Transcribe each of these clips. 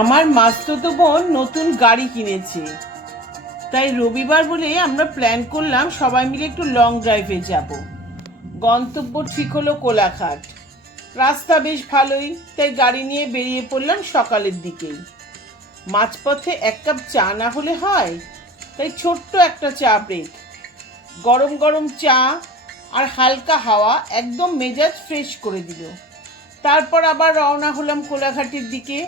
আমার মাস্তুতো বোন নতুন গাড়ি কিনেছে। তাই রবিবার বলে আমরা প্ল্যান করলাম সবাই মিলে একটু লং ড্রাইভে যাব। গন্তব্য ঠিক হলো কোলাঘাট। রাস্তা বেশ ভালোই, তাই গাড়ি নিয়ে বেরিয়ে পড়লাম সকালের দিকেই। মাঝপথে এক কাপ চা না হলে হয়, তাই ছোট্ট একটা চা ব্রেক গরম গরম চা আর হালকা হাওয়া একদম মেজাজ ফ্রেশ করে দিল। তারপর আবার রওনা হলাম কোলাঘাটের দিকে।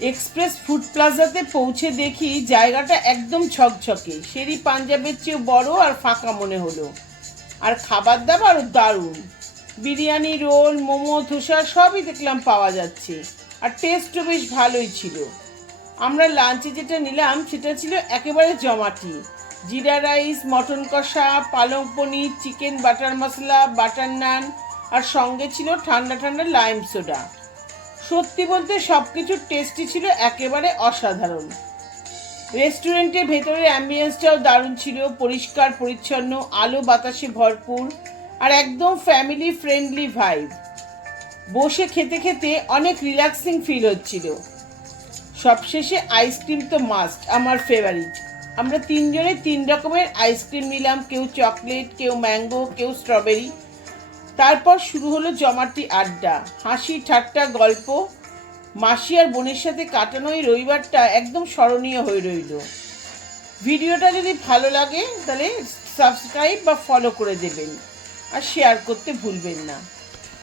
এক্সপ্রেস ফুড প্লাজাতে পৌঁছে দেখি জায়গাটা একদম ছকছকে। সেরি পাঞ্জাবের চেয়েও বড় আর ফাঁকা মনে হলো। আর খাবার দাবার দারুণ। বিরিয়ানি, রোল, মোমো, ধোসা সবই দেখলাম পাওয়া যাচ্ছে। আর টেস্টও বেশ ভালোই ছিল। আমরা লাঞ্চে যেটা নিলাম সেটা ছিল একেবারে জমাটি। জিরা রাইস মটন কষা, পালং paneer chicken butter masala butter naan আর সঙ্গে ছিল ঠান্ডা ঠান্ডা লাইম সোডা সত্যি বলতে সব কিছুর টেস্টি ছিল একেবারে অসাধারণ। রেস্টুরেন্টের ভেতরের অ্যাম্বিয়েন্সটাও দারুণ ছিল, পরিষ্কার, পরিচ্ছন্ন, আলো বাতাসে ভরপুর আর একদম ফ্যামিলি ফ্রেন্ডলি ভাইব বসে খেতে খেতে অনেক রিল্যাক্সিং ফিল হচ্ছিল। সবশেষে আইসক্রিম তো মাস্ট আমার ফেভারিট আমরা তিনজনে তিন রকমের আইসক্রিম নিলাম, কেউ চকলেট কেউ ম্যাঙ্গো কেউ স্ট্রবেরি তারপর শুরু হলো জমাটি আড্ডা, হাসি, ঠাট্টা, গল্প। মাসি আর বোনের সাথে কাটানো এই রবিবারটা একদম স্মরণীয় হয়ে রইল। ভিডিওটা যদি ভালো লাগে, তাহলে সাবস্ক্রাইব বা ফলো করে দেবেন। আর শেয়ার করতে ভুলবেন না।